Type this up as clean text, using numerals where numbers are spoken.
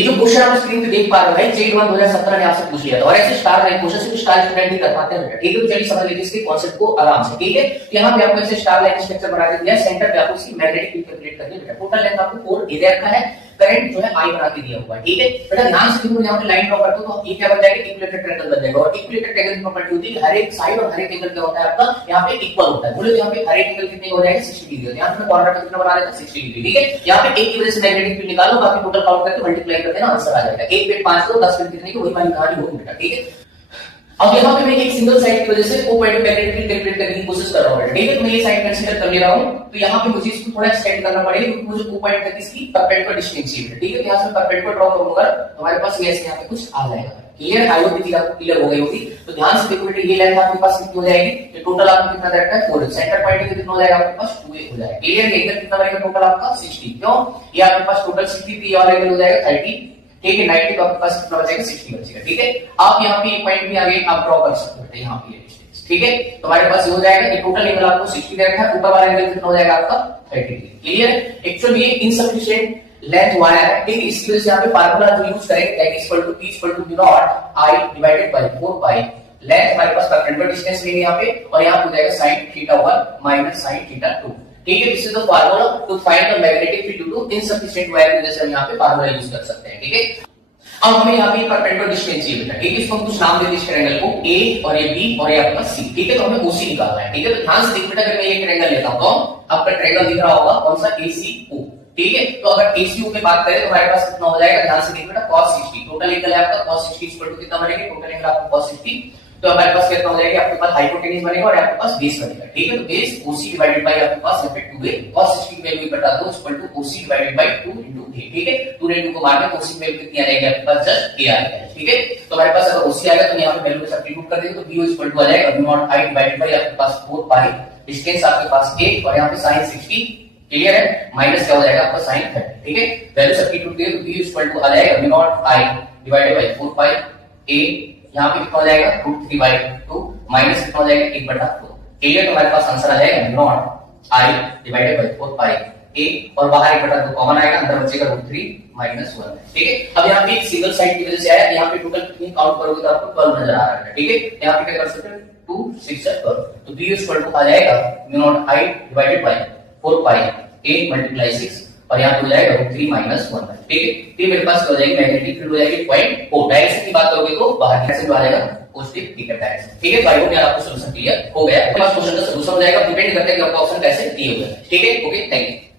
ये जो क्वेश्चन आप स्क्रीन पे देख पा रहे हो जेड 1 2017 ने आपसे पूछ लिया था और ऐसे स्टार लाइन क्वेश्चन सिर्फ स्टार स्टूडेंट ही कर पाते हैं। ठीक है, तो चलिए समझ लेते हैं इसके कॉन्सेप्ट को आराम से। ठीक है, तो यहाँ पे आपको ऐसे स्टार लाइन स्ट्रक्चर बना दिया है, सेंटर पे आपको इसकी मैग्नेटिक फील्ड कैलकुलेट करनी है बेटा। टोटल लेंथ आपको 4 एरिया का है, करंट जो है आई बना के दिया हुआ है। ठीक है बेटा, ध्यान से देखो, यहाँ पे लाइन ड्रॉ करते हो तो ये क्या बन जाएगा, इक्विलेटरल ट्रायंगल बन जाएगा। और इक्विलेटरल ट्रायंगल की प्रॉपर्टी होती है हर एक साइड और हर एक एंगल क्या होता है आपका यहाँ पे इक्वल होता है। बोले तो यहाँ पे हर एक एंगल कितने हो जाएगा, 60 डिग्री। यहाँ पे कॉर्नर पे कितना बना देता है, 60 डिग्री। ठीक है, यहाँ पे एक की वजह से मैग्नेटिक फील्ड निकालो, बाकी टोटल काउंट करके मल्टीप्लाई कर देना, आंसर आ जाएगा। 1 पे 5 दो 10 पे कितने की वही वाली कहानी होगी बेटा। ठीक है, अब यहाँ पे मैं एक सिंगल साइड की वजह से को पॉइंट मैग्नेटिक फील्ड कैलकुलेट करने की कोशिश कर रहा हूं। ठीक है, तो मैं ये साइड कंसीडर कर ले रहा हूं, तो यहाँ पे मुझे इसको थोड़ा एक्सटेंड करना पड़ेगा क्योंकि मुझे को पॉइंट तक इसकी परपेंडिकुलर डिस्टेंस चाहिए। ठीक है, तो यहाँ से परपेंडिकुलर ड्रॉ करूंगा तो हमारे पास ये ऐसे यहाँ पे कुछ आ जाएगा। क्लियर, आई होप ये आपको क्लियर हो गई होगी। तो ध्यान से देखो बेटा, ये लाइन आपके पास कितनी हो जाएगी, तो टोटल आपको कितना रहता है 4, सेंटर पॉइंट कितना हो जाएगा आपके पास 2a हो जाएगा। क्लियर, एंगल कितना बनेगा टोटल आपका 60। क्यों, ये आपके पास टोटल 60 थी और एंगल हो जाएगा 30। ठीक है, 90 तो आपके पास कितना बचेगा, 60 बचेगा। ठीक है, आप यहाँ पे एक पॉइंट भी आगे आप ड्रॉ कर सकते हो यहाँ पे डिस्टेंस। ठीक है, तो हमारे पास ये हो जाएगा कि टोटल एंगल आपको 60 रहता है, ऊपर वाला एंगल कितना हो जाएगा आपका 30 डिग्री। क्लियर, एक्चुअली ये इनसफिशिएंट लेंथ हुआ है। ठीक है, इसकी वजह से यहाँ पे फार्मूला जो यूज करेंगे that is equal to p equal to v naught i divided by 4 pi. Length हमारे पास परपेंडिकुलर डिस्टेंस लेंगे यहाँ पे और यहाँ हो जाएगा sin θ1 माइनस sin θ2। ठीक है, this is the formula to find the magnetic field due to insufficient wire, जैसे हम यहाँ पे फार्मूला यूज कर सकते हैं। ठीक है, अब हमें यहाँ पे परपेंडिकुलर डिस्टेंस चाहिए बेटा। ठीक है, इसको हम कुछ नाम देते हैं इस ट्रायंगल को, A और ये B और ये आपका C। ठीक है, तो हमें OC निकालना है। ठीक है, तो ध्यान से देख बेटा, अगर मैं ये ट्रायंगल लेता हूं तो आपका ट्रायंगल दिख रहा होगा कौन सा, ACO। ठीक है, तो अगर ACO की बात करें तो हमारे पास कितना हो जाएगा, ध्यान से देख बेटा, cos 60। टोटल एंगल है आपका cos 60 इक्वल टू कितना बनेगा, टोटल एंगल आपका cos 60। तो हमारे पास कितना हो जाएगा, आपके पास हाइपोटेन्यूज बनेगा और आपके पास बेस बनेगा। ठीक है, तो बेस OC डिवाइडेड बाय आपके पास यहाँ पे 2a, cos 60 की वैल्यू बटा 2 equal to OC divided by 2 into a। ठीक है, 2 ने 2 को मार के OC की वैल्यू कितनी आ जाएगी आपके पास, जस्ट a आ जाएगा। ठीक है, तो हमारे पास अगर OC आएगा तो यहाँ पे वैल्यू को सब्स्टिट्यूट कर देंगे तो b इक्वल टू आ जाएगा v naught i divided bye आपके पास 4 पाई, डिस्टेंस आपके पास a और यहाँ पे sin 60। क्लियर है, माइनस क्या हो जाएगा आपका sin 30। ठीक है, वैल्यू सब्स्टिट्यूट करें तो b इक्वल टू आ जाएगा v naught i divided by 4 pi a, यहाँ पे कितना हो जाएगा √3/2 माइनस कितना हो जाएगा 1/4। क्लियर, तो हमारे पास आंसर आ जाएगा not i divided by 4 pi a और बाहर 1/2 कॉमन आएगा, अंदर बचेगा √3 माइनस 1। ठीक है, अब यहाँ पे एक सिंगल साइड की वजह से आया, यहाँ पे टोटल कितनी काउंट करोगे तो आपको 12 नजर आ रहा है। ठीक है, यहाँ पे क्या कर सकते हैं 2 6 12, तो b इक्वल टू आ जाएगा not i divided by 4 pi a multiply 6 और यहाँ पे हो जाएगा √3 माइनस 1। ठीक है, तो मेरे पास हो जाएगी मैग्नेटिक फील्ड हो जाएगी पॉइंट ओ। डायरेक्शन की बात करोगे तो बाहर डायरेक्शन आ जाएगा पॉजिटिव ठीक है डायरेक्शन। ठीक है, तो आई होप यार आपको सॉल्यूशन क्लियर हो गया। आपके पास क्वेश्चन का सॉल्यूशन हो जाएगा, डिपेंड करता है कि आपका ऑप्शन कैसे दिए हुए हैं। ठीक है, ओके, थैंक यू।